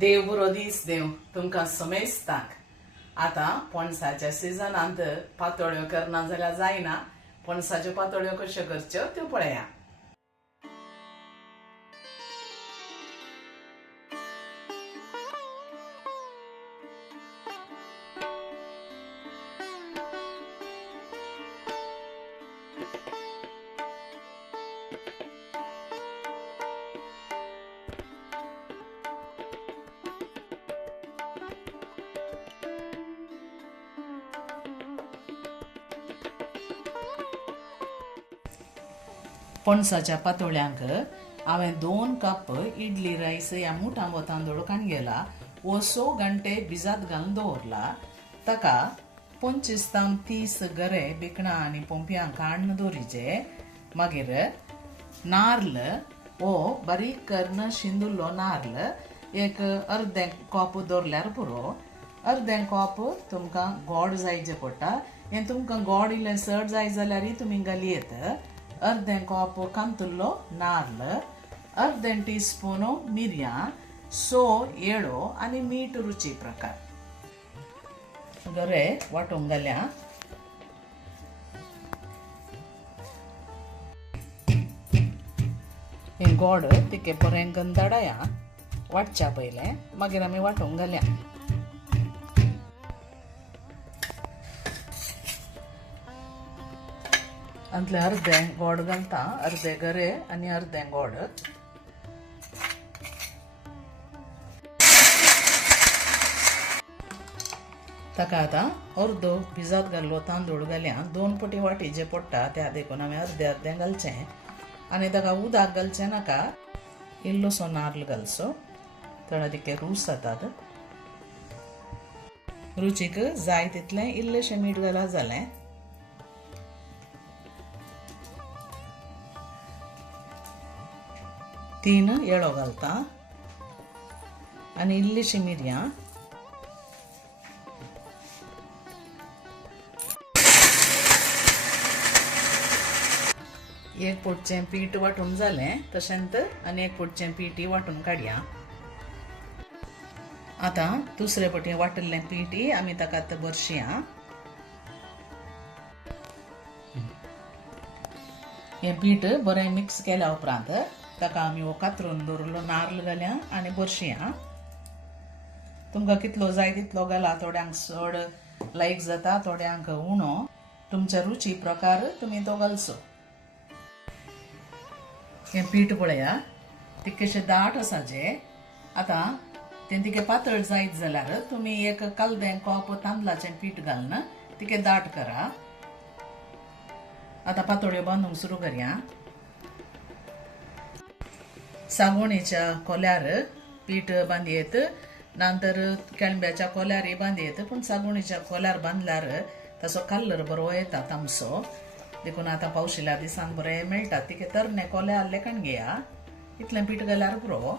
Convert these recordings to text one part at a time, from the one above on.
देव बरो दीस देव तुमकां समेस्ताक आतां पणसाच्या सिजनांत पातोळ्यो करना जाल्यार जायना. पणसाच्यो पातोळ्यो कश्यो करच्यो त्यो पळया. पणसाच्या पातोळ्यांक हांवें 2 कप इडली रायस ह्या मुठांबो तांदूळ काडगेला वो 6 घंटे भिजत घालून दवरला. ताका 25 ते 30 गरे बिकणां आनी पोंप्यां काडून दवरीचे. मागीर नारळ वो बारीक करून शिंदुल्लो नारळ एक अर्दें कप दवरल्यार पुरो. अर्दें कप तुमकां गोड जायचें पडटा. हें तुमकां गोड इल्लें चड जाय जाल्यार तुमी घालयेत. अर्दें कप कांतुल्लो नारळ, अर्दें टीस्पून मिरयां, येळो आनी मीठ रुची प्रकार. गरे वांटून घाल्या. हें गोड तिके बरें गंदडाया वाटच्या पयलें, मागीर आमी वांटून घाल्या. अंतले अर्दें गोड घालता, अर्दे गरे आनी अर्दें गोड. ताका आतां अर्दो भिजत घाल्लो तांदूळ घाल्या. 2 पटी वाटीचे पडटा त्या देखून हांवें अर्दें अर्दें घालचें. आनी ताका उदक घालचें नाका. इल्लोसो नारळ घालचो, थोडे तिके रूच जातात. रुचीक जाय तितलें इल्लेशें मीठ घाला जालें. तीन येळो घालता आनी इल्लीशी मिरयां. एक पोटचें पीठ वांटून जालें तशेंच आनी एक पोटचें पीठ वांटून काडया. आतां दुसरे पटी वाटिल्लें पीठ आमी ताका भरशिया. हें पीठ बरें मिक्स केल्या उपरांत ताका आमी हो कातरून दवरिल्लो नारळ घाल्या आनी भरशिया. तुमकां कितलो जाय तितलो घाला. थोड्यांक चड लायक जाता, थोड्यांक उणो. तुमच्या रुची प्रकार तुमी तो घालचो. हें पीठ पळया तितकेशें दाट आसाचें. आतां तें तिके पातळ जायत जाल्यार तुमी एक कालदें कप तांदळाचें पीठ घालून तिके दाट करा. आतां पातोळ्यो बांदूंक सुरू करया. सागोणीच्या कोल्यार पीठ बांदयेत, नंतर केळंब्याच्या कोल्यारय बांदयेत. पूण सागोणीच्या कोल्यार बांदल्यार ताचो कलर बरो येता तामसो. देखून आतां पावशिल्या दिसान बरें मेळटा. तिके तरणे कोले आहले काणगेया. इतलें पीठ घाल्यार पुरो.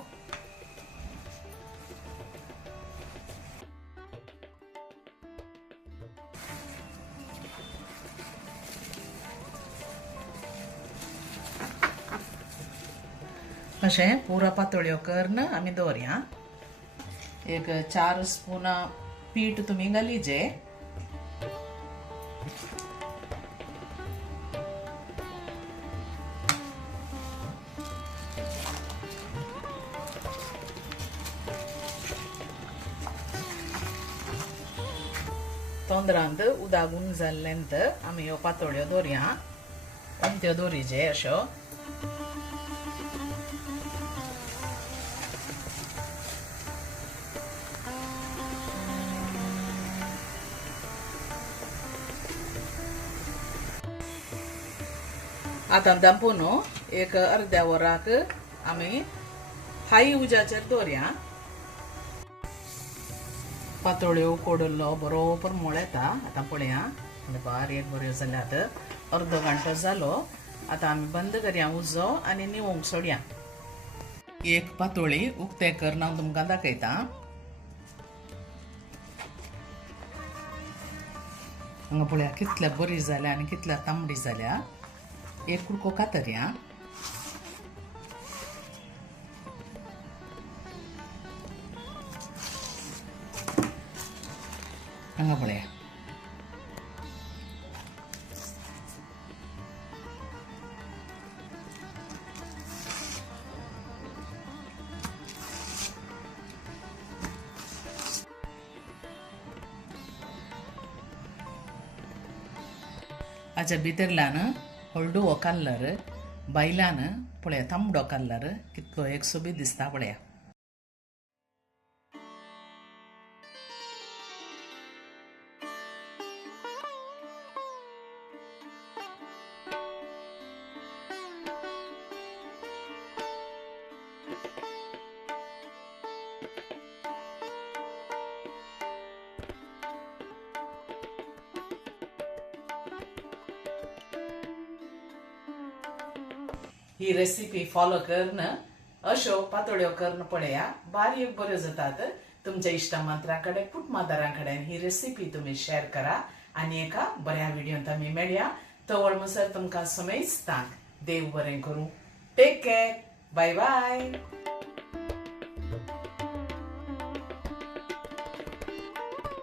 अशें पुरो पातोळ्यो करून आमी दवरया. एक 4 स्पून पीठ तुमी घालीचे. तोंदरांत उदक गुण जाल्लेंत आमी ह्यो पातोळ्यो दवरया. त्यो दवरीचे अश्यो. आतां दांपून एक अर्द्या वराक आमी हाय उज्याचेर दवरया. पातोळ्यो उकडलो बरोबर मोळ येता. आतां पळया बारीक बऱ्यो जाल्यात. अर्दो घंटो जालो. आतां आमी बंद करया उजो आनी निवोंक सोडया. एक पातोळी उक्ते करून हांव तुमकां दाखयता. हांगा पळया कितल्या बरी जाल्या आनी कितल्या तांबडी जाल्या. एक कुडको कातरया. हांगा पळया. हाच्या भितरल्यान हळडू हो कलर, बायलान पळया तांबडो कलर कितलो एकसो बी दिसता पळया. ही रेसिपी फॉलो करण अशो पातोळ्यो करण पळया बारीक बऱ्यो जातात. तुमच्या इष्टमंत्राकडे पुटमादारांकडे ही रेसिपी तुम्ही शेअर करा आणि एका बऱ्या व्हिडिओत आम्ही मेळया. तवळ मसर तुमकां समेस्तांक देव बरें करूं. Take care. Bye bye.